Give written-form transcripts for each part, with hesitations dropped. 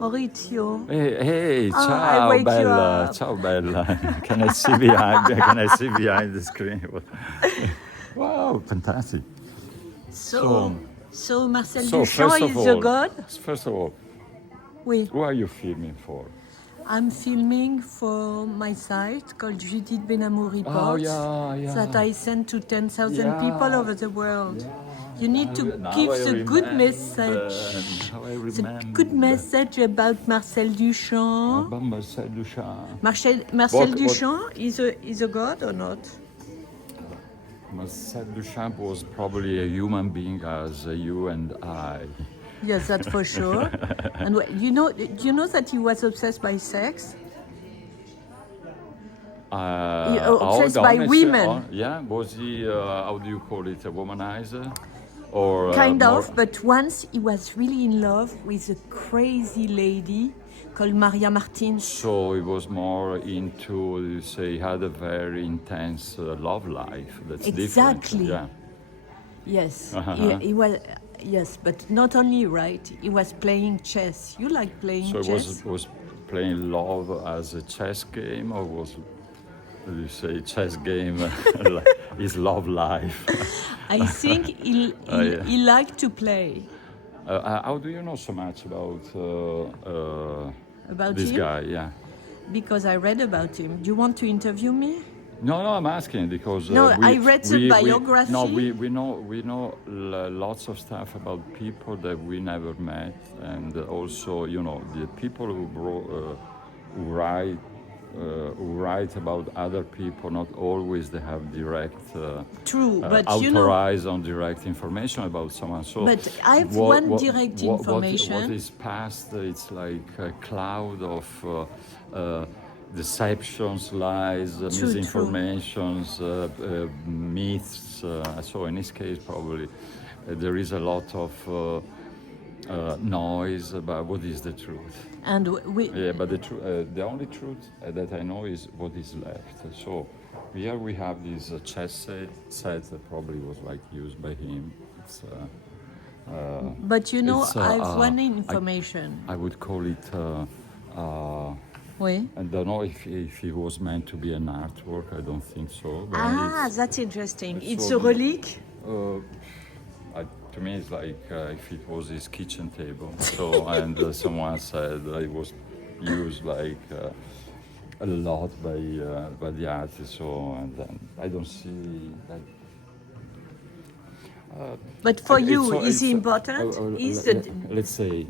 Maurizio. Hey, I ciao wake you Bella, up. ciao Bella. Can I see behind? Can I see behind the screen? Wow, fantastic. So Marcel So Duchamp is a god? first of all, Oui. who are you filming for? I'm filming for my site called Judith Benhamou Reports that I send to 10,000 people over the world. You need to give the good message. The good message about Marcel Duchamp. About Marcel Duchamp. Marcel Duchamp is a god or not? Marcel Duchamp was probably a human being as you and I. Yes, that's for sure. And do you know that he was obsessed by sex? Obsessed by women. Was he, how do you call it, a womanizer? Or kind of, but once he was really in love with a crazy lady called Maria Martins. So he was more into, you say, he had a very intense love life. That's exactly. Different. Yeah. Yes, he was. Yes, but not only, right? He was playing chess. You like playing chess? So was playing love as a chess game, or was, you say, chess game his love life? I think he liked to play. How do you know so much about this him? guy? Yeah. Because I read about him. Do you want to interview me? No, I'm asking because I read the biography. We know lots of stuff about people that we never met, and also the people who write about other people. Not always they have direct, true, but authorized on direct information about someone. So, but I have one direct information. What is past? It's like a cloud of. Deceptions, lies, misinformations, myths. So in this case, probably there is a lot of noise about what is the truth. And but the only truth that I know is what is left. So here we have this chess set that probably was like used by him. It's, but I have one information. I would call it. Oui. I don't know if he was meant to be an artwork. I don't think so. That's interesting. It's a relic? To me, it's like if it was his kitchen table. So, and someone said it was used like a lot by the artist. So, and then I don't see that. But for you, is he important? Let's say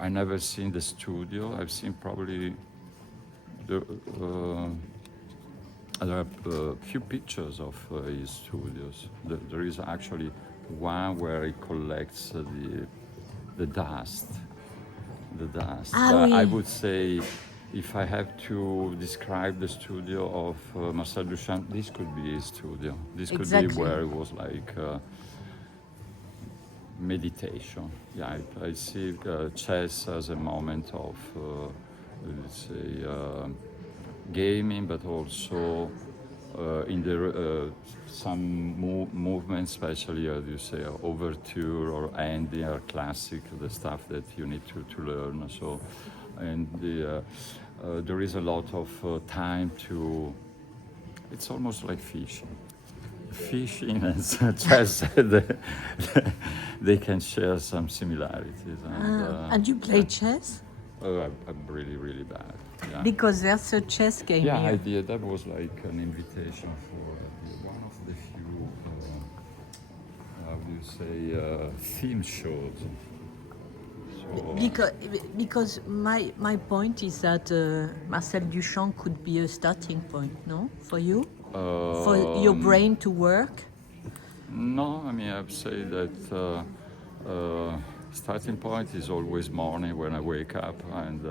I never seen the studio. I've seen probably there are a few pictures of his studios. There is actually one where he collects the dust. The dust. I would say, if I have to describe the studio of Marcel Duchamp, this could be his studio. This could be where it was like. Meditation. Yeah, I see chess as a moment of, let's say, gaming, but also in the some movements, especially as you say, overture or ending or classic, the stuff that you need to learn. So, and there is a lot of time to. It's almost like fishing. Fishing and chess, they can share some similarities. And you play chess? I'm really, really bad. Yeah. Because there's a chess game here. I did. That was like an invitation for one of the few, how do you say, theme shows. So, because my point is that Marcel Duchamp could be a starting point, no, for you? For your brain to work? No, I mean, I'd say that starting point is always morning when I wake up, and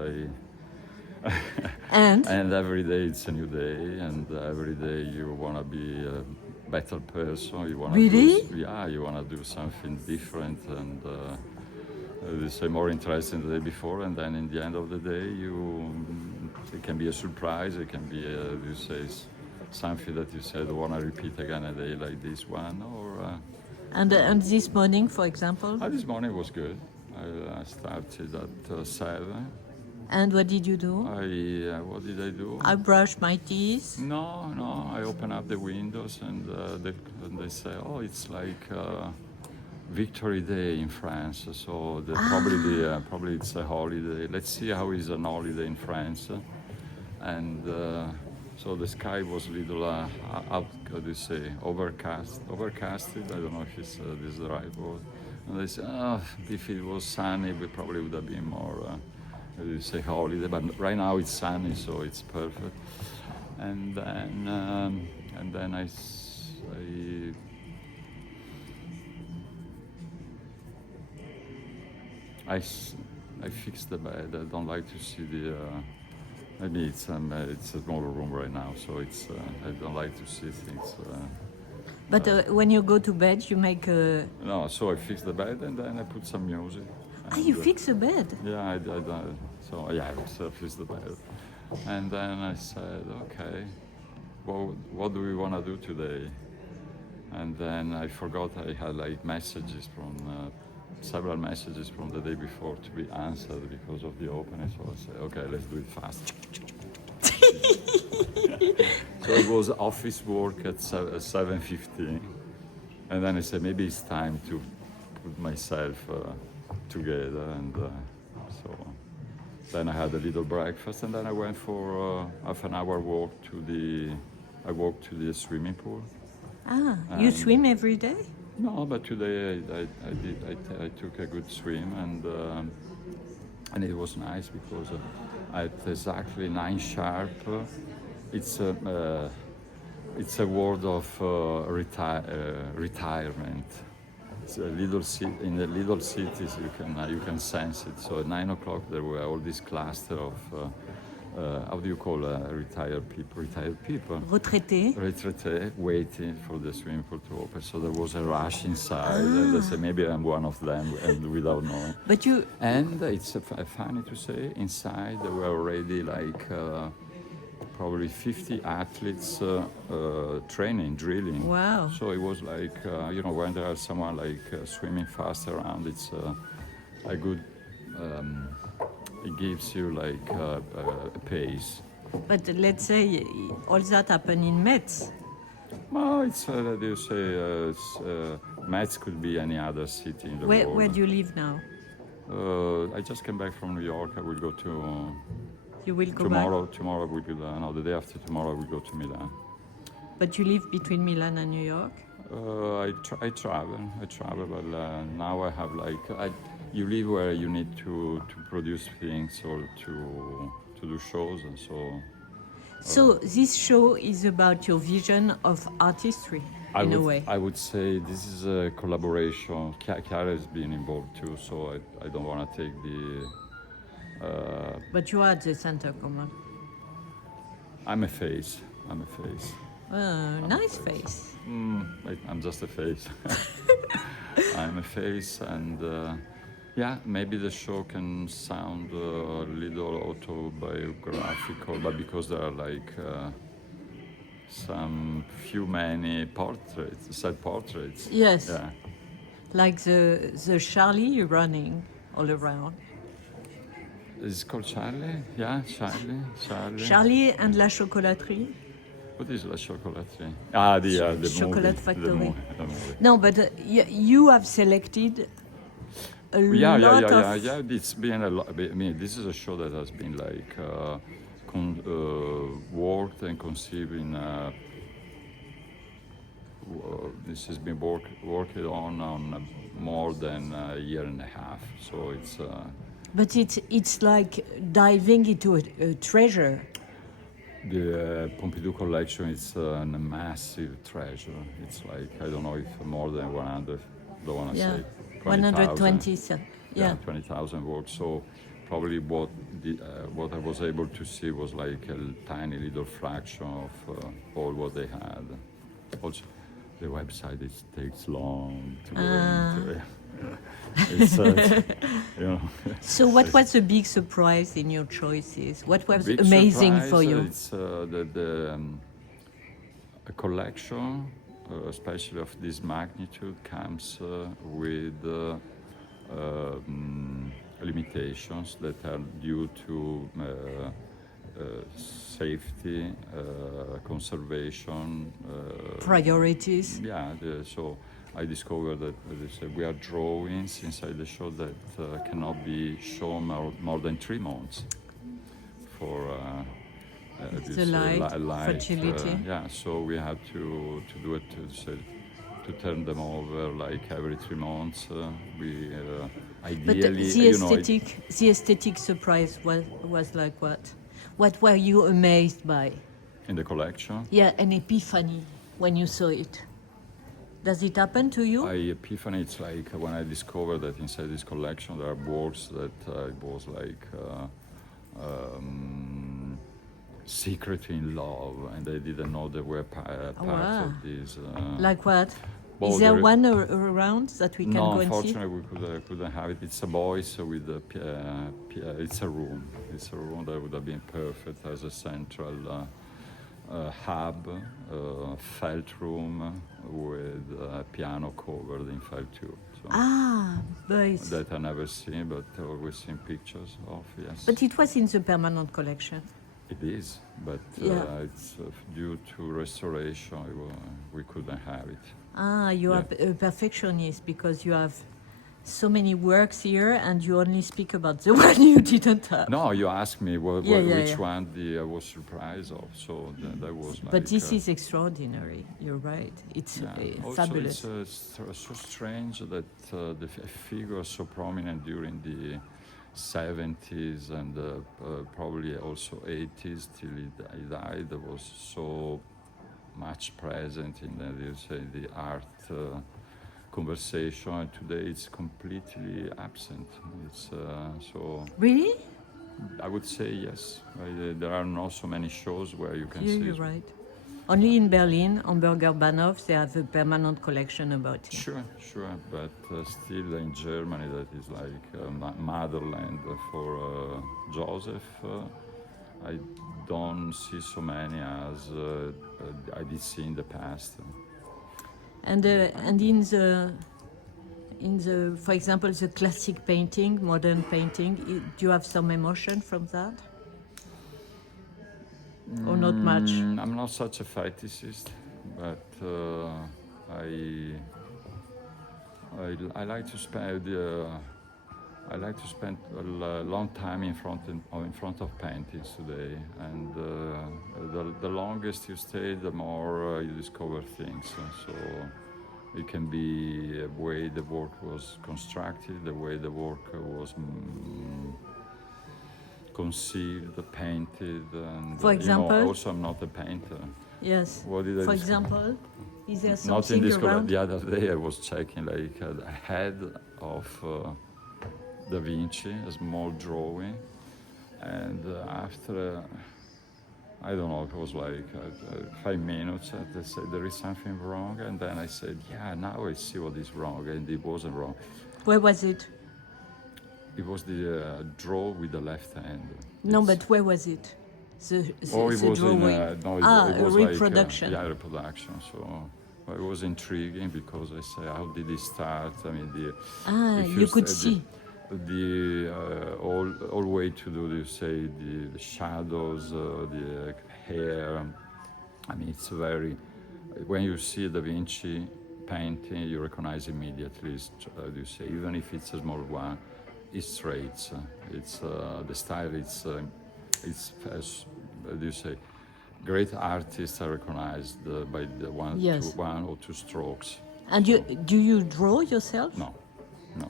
and every day it's a new day, and every day you want to be a better person. You want to you want to do something different, and say more interesting the day before, and then in the end of the day, it can be a surprise. It can be you say. Something that you said, I want to repeat again a day like this one, or. And this morning, for example. This morning was good. I started at 7. And what did you do? What did I do? I brushed my teeth. No. I open up the windows and they say, "Oh, it's like Victory Day in France." So probably it's a holiday. Let's see how is an holiday in France. And so the sky was a little how do you say, overcasted. I don't know if this is the right word. And they say, "Oh, if it was sunny, we probably would have been more." You say holiday, but right now it's sunny, so it's perfect. And then I fixed the bed. I don't like to see the. Maybe it's a smaller room right now, so it's I don't like to see things. But when you go to bed, you make a. No, so I fix the bed and then I put some music. You fix a bed? Yeah, I so yeah, I fixed the bed. And then I said, okay, well, what do we want to do today? And then I forgot I had like messages from, several messages from the day before to be answered because of the opening. So I said, okay, let's do it fast. So it was office work at 7:15. And then I said, maybe it's time to put myself together, and so then I had a little breakfast, and then I went for half an hour walk I walked to the swimming pool. You swim every day? No, but today I took a good swim, and it was nice because at exactly 9 sharp, it's a word of retirement. It's a little in the little cities you can sense it. So at 9 o'clock there were all this cluster of how do you call retired people? Retraités waiting for the swimming pool to open. So there was a rush inside. And I said maybe I'm one of them, and without knowing. And it's funny to say, inside there were already like. Probably 50 athletes training, drilling. Wow. So it was like, when there's someone like swimming fast around, it's a good, it gives you like a pace. But let's say all that happened in Metz. Well, it's, Metz could be any other city in the world. Where do you live now? I just came back from New York. I will go to... You will go tomorrow, back? Tomorrow we will, no, the day after tomorrow we go to Milan. But you live between Milan and New York? I travel, but now I have like, you live where you need to produce things or to do shows, and so... So this show is about your vision of artistry, in a way? I would say this is a collaboration. Chiara has been involved too, so I don't want to take the... But you are at the center, come on. I'm a face. Nice face. I'm just a face. I'm a face, and maybe the show can sound a little autobiographical, but because there are like many portraits, sad portraits. Yes. Yeah. Like the Charlie running all around. It's called Charlie? Yeah, Charlie. Charlie and La Chocolaterie. What is La Chocolaterie? The Chocolate movie, Factory. the movie. No, but you have selected a lot of... Yeah. It's been a lot. I mean, this is a show that has been like worked and conceived in. This has been worked on more than a year and a half. So it's. But it's like diving into a treasure. The Pompidou collection is a massive treasure. It's like, I don't know if more than 100, don't want to say 120,000. Yeah, 20,000 works. So probably what I was able to see was like a tiny little fraction of all what they had. Also, the website takes long to go into. It's, So what was the big surprise in your choices? What was amazing for you? It's a collection, especially of this magnitude, comes with limitations that are due to safety, conservation. Priorities. Yeah, so I discovered that we are drawings inside the show that cannot be shown more than 3 months for the light, fragility. Yeah, so we had to do it to turn them over like every 3 months. We ideally, but the aesthetic surprise was like what? What were you amazed by? In the collection? Yeah, an epiphany when you saw it. Does it happen to you? Epiphany, it's like when I discovered that inside this collection there are works that it was like secretly in love, and I didn't know they were part of this. Like what? Is there one around that we can go and see? No, unfortunately we couldn't have it. It's a voice with a it's a room. It's a room that would have been perfect as a central hub, felt room with a piano covered in felt tube. So nice. That I never seen, but always seen pictures of. Yes. But it was in the permanent collection. It is, but it's due to restoration. We couldn't have it. You are a perfectionist because you have so many works here, and you only speak about the one you didn't have. No, you asked me which one I was surprised of. So that was. But this is extraordinary. You're right. It's fabulous. Also, it's so strange that the figure was so prominent during the 70s and probably also 80s till he died. There was so much present in the art conversation, and today it's completely absent. It's so. Really? I would say yes. There are not so many shows where you can see. You're right. Only in Berlin, on Bergamo, they have a permanent collection about it. Sure, but still in Germany, that is like motherland for Joseph. I don't see so many as I did see in the past. And in the, for example, the classic painting, modern painting, do you have some emotion from that? Or not much? I'm not such a fetishist, but I like to spend a long time in front of paintings today, and the longest you stay, the more you discover things. So it can be the way the work was constructed, the way the work was conceived, painted, and for example, also I'm not a painter. Yes. What did I for example, is there something not in this around? The other day I was checking like a head of Da Vinci, a small drawing, and after I don't know, it was like 5 minutes, they said there is something wrong, and then I said, yeah, now I see what is wrong, and it wasn't wrong. Where was it? It was the draw with the left hand. No, but where was it? It was drawing. It was a reproduction. Like, reproduction. So it was intriguing because I say, how did it start? I mean, you could see all way to do. You say the shadows, the hair. I mean, it's very. When you see Da Vinci painting, you recognize immediately. You say, even if it's a small one. It's straight. It's the style. It's as do you say, great artists are recognized by the one or two strokes. And do you draw yourself? No.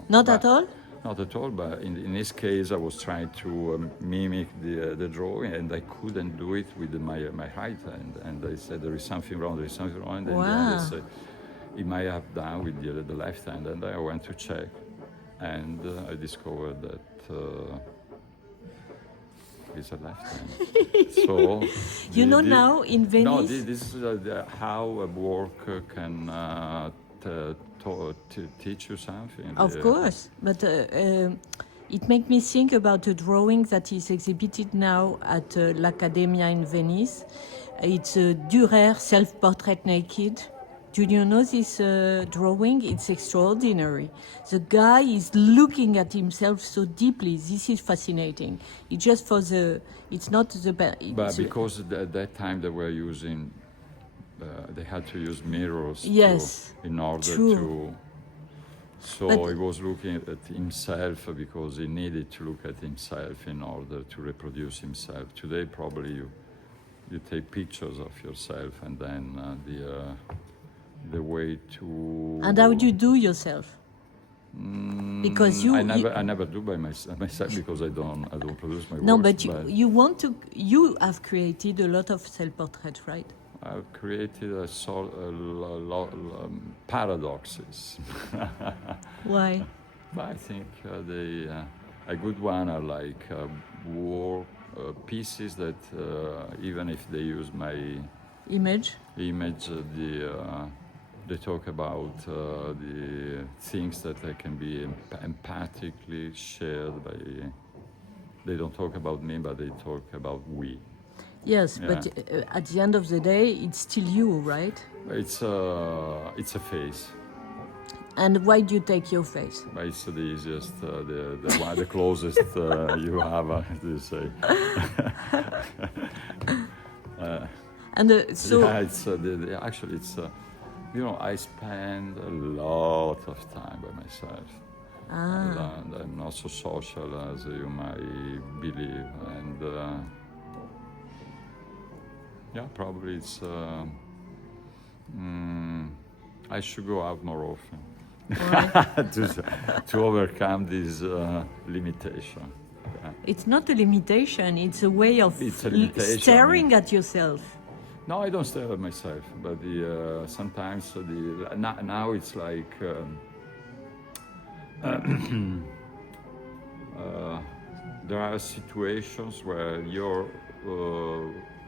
Not at all. Not at all. But in this case, I was trying to mimic the drawing, and I couldn't do it with my right hand. And I said there is something wrong. There is something wrong. And then I said, it might have done with the left hand. And I went to check. And I discovered that it's a left hand. So now in Venice. No, this is how a work can teach you something. Of course, but it makes me think about a drawing that is exhibited now at l'Accademia in Venice. It's a Dürer self-portrait naked. Do you know this drawing? It's extraordinary. The guy is looking at himself so deeply. This is fascinating. It's just for the. It's not the. But because at that time they were using, they had to use mirrors. Yes. In order true. to. So he was looking at himself because he needed to look at himself in order to reproduce himself. Today, probably you take pictures of yourself, and then the way to. And how do you do yourself? Because I never do by myself because I don't produce my work. No, but you want to. You have created a lot of self-portraits, right? I've created a paradoxes. Why? I think a good one are like war pieces that even if they use my image, they talk about the things that can be empathically shared by. They don't talk about me, but they talk about we. Yes, yeah. But at the end of the day, it's still you, right? It's a face. And why do you take your face? It's the easiest, the closest you have, to say. So. Yeah, it's actually it's. I spend a lot of time by myself. And I'm not so social as you might believe, and. Yeah, probably it's. I should go out more often to overcome this limitation. Yeah. It's not a limitation; it's a way of staring at yourself. No, I don't stare at myself, but sometimes now it's like there are situations where you're.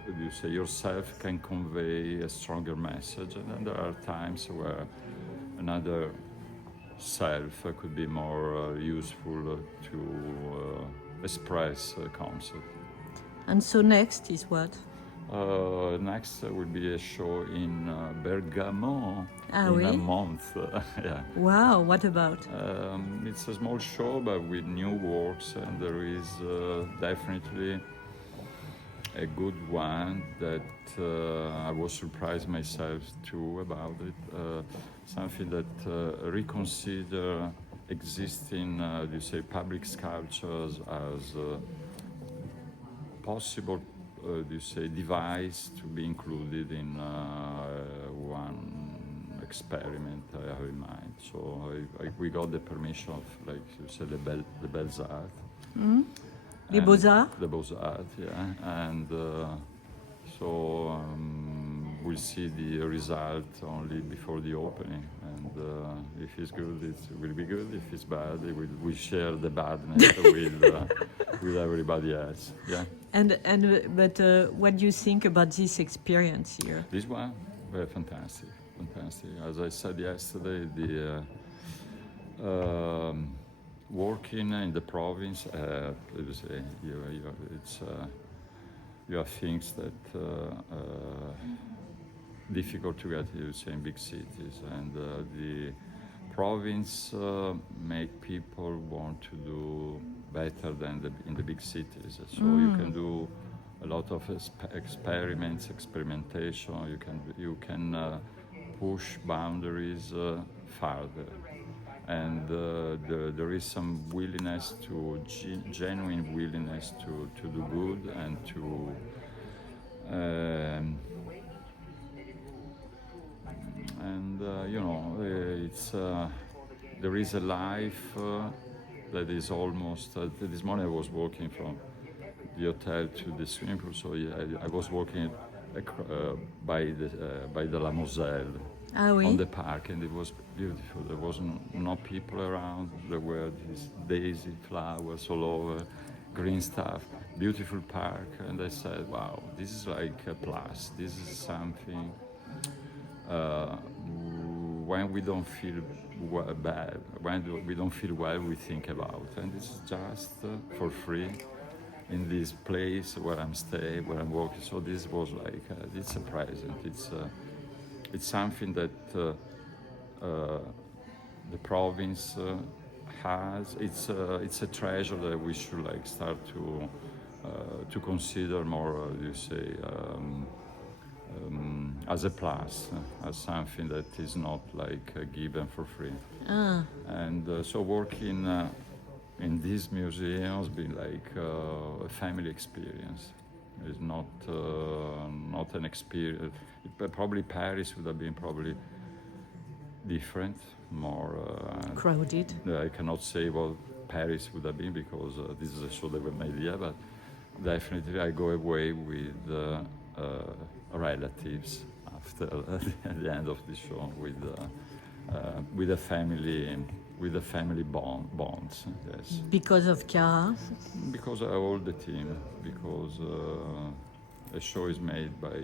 You say yourself can convey a stronger message, and then there are times where another self could be more useful to express a concept. And so next is what? Next will be a show in Bergamo in oui? A month. Yeah. Wow, what about? It's a small show, but with new works, and there is definitely a good one that I was surprised myself too about it. Something that reconsider existing, public sculptures as possible, device to be included in one experiment I have in mind. So we got the permission of, the Beaux-Arts. Mm-hmm. Les Beaux-Arts? The Beaux-Arts, yeah. And we'll see the result only before the opening. And if it's good, it will be good. If it's bad, we share the badness with everybody else. Yeah. But what do you think about this experience here? This one, very fantastic. As I said yesterday, working in the province, you have things that difficult to get in big cities, and the province make people want to do better than in the big cities. So you can do a lot of experimentation. You can push boundaries farther. And there is some willingness genuine willingness to do good and to it's there is a life that is almost. This morning I was walking from the hotel to the swimming pool, so I was walking by the La Moselle. Oui? On the park, and it was beautiful. There was no people around. There were these daisy flowers all over, green stuff, beautiful park. And I said, wow, this is like a plus. This is something when we don't feel bad, when we don't feel well, we think about. And it's just for free in this place where I'm staying, where I'm working. So this was like, it's a present. it's something that the province has. It's a treasure that we should like start to consider more. You say. As a plus, as something that is not like given for free. And so working in these museums been like a family experience. It's not an experience. Probably Paris would have been probably different, more crowded. I cannot say what Paris would have been because this is a show that we made here, but definitely I go away with relatives after the end of the show with a family bonds. Yes. Because of Chiara? Because of all the team. Because a show is made by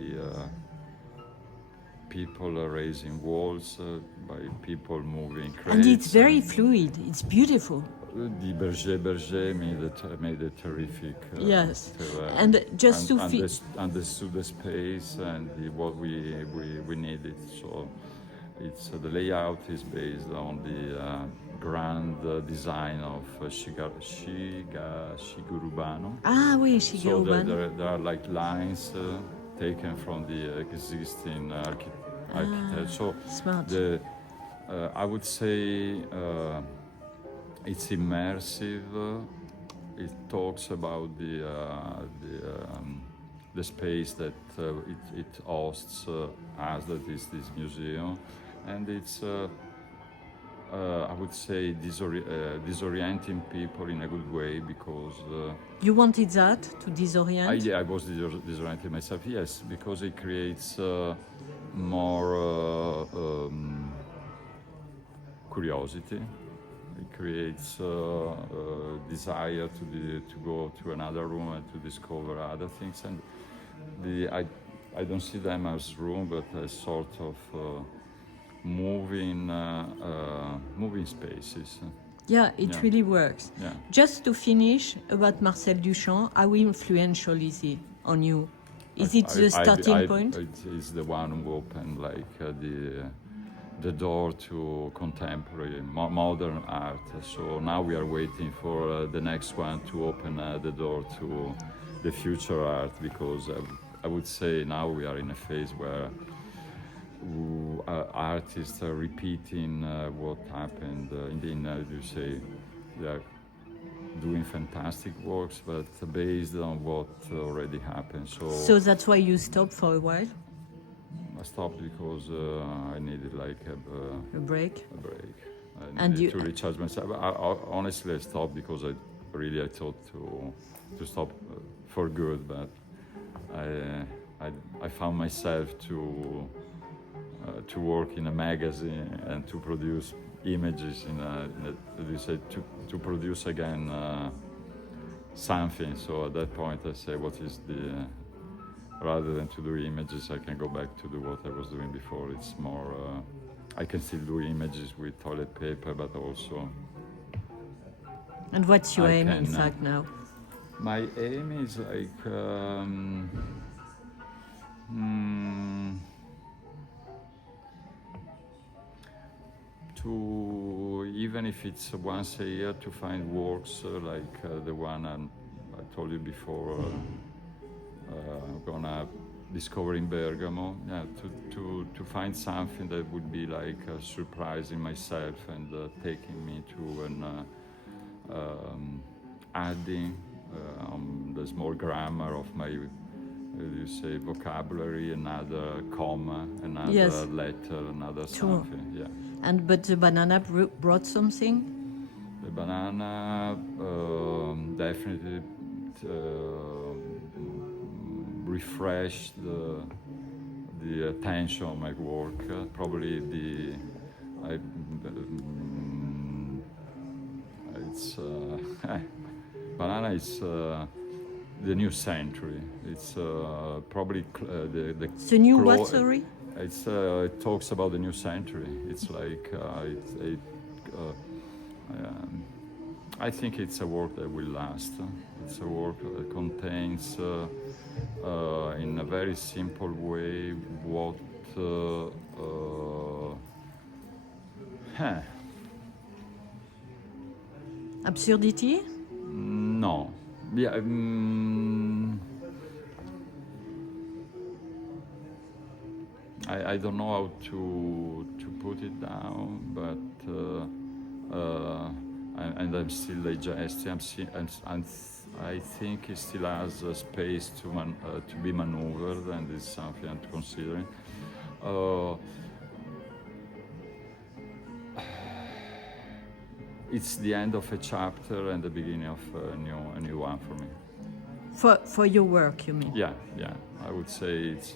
people raising walls, by people moving crates. And it's very fluid. It's beautiful. The Berger made a terrific. Yes, and just to understood the space and what we needed. So it's the layout is based on the grand design of Shigurubano. Ah oui, Shigurubano. So there are like lines taken from the existing architecture. So smart. I would say. It's immersive. It talks about the space that it hosts as that is this museum, and it's I would say disorienting people in a good way because you wanted that to disorient. I was disorienting myself. Yes, because it creates more curiosity. It creates desire to go to another room and to discover other things. And I don't see them as room, but as sort of moving spaces. Yeah, it really works. Yeah. Just to finish about Marcel Duchamp, how influential is he on you? Is it the starting point? It is the one who opened like the door to contemporary, modern art. So now we are waiting for the next one to open the door to the future art, because I would say now we are in a phase where artists are repeating what happened you say they are doing fantastic works, but based on what already happened. So that's why you stopped for a while? I stopped because I needed like a break. I needed to recharge myself. Honestly, I stopped because I thought to stop for good, but I found myself to work in a magazine and to produce images to produce again something. So at that point I say, what is rather than to do images, I can go back to do what I was doing before. It's more, I can still do images with toilet paper, but also... And what's your aim, in fact, now? My aim is like... to, even if it's once a year, to find works like the one I told you before, gonna discover in Bergamo, to find something that would be like surprising myself and taking me to an adding the small grammar of my vocabulary, another comma, another letter, another something. Yeah. And but the banana brought something? The banana definitely refreshed the attention of my work. Probably it's banana is the new century. It's probably the new what? Sorry. It's it talks about the new century. It's like I think it's a work that will last. It's a work that contains, in a very simple way, what Absurdity? No. Yeah, I don't know how to put it down, but and I'm still digesting. I think it still has a space to be maneuvered, and it's something I'm considering. It's the end of a chapter and the beginning of a new one for me. For your work, you mean? Yeah. I would say it's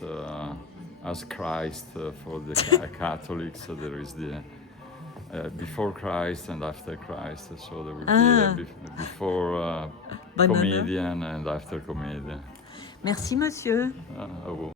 as Christ for the Catholics. So there is the before Christ and after Christ. So there will be a before comedian and after comedian. Merci, monsieur. À vous.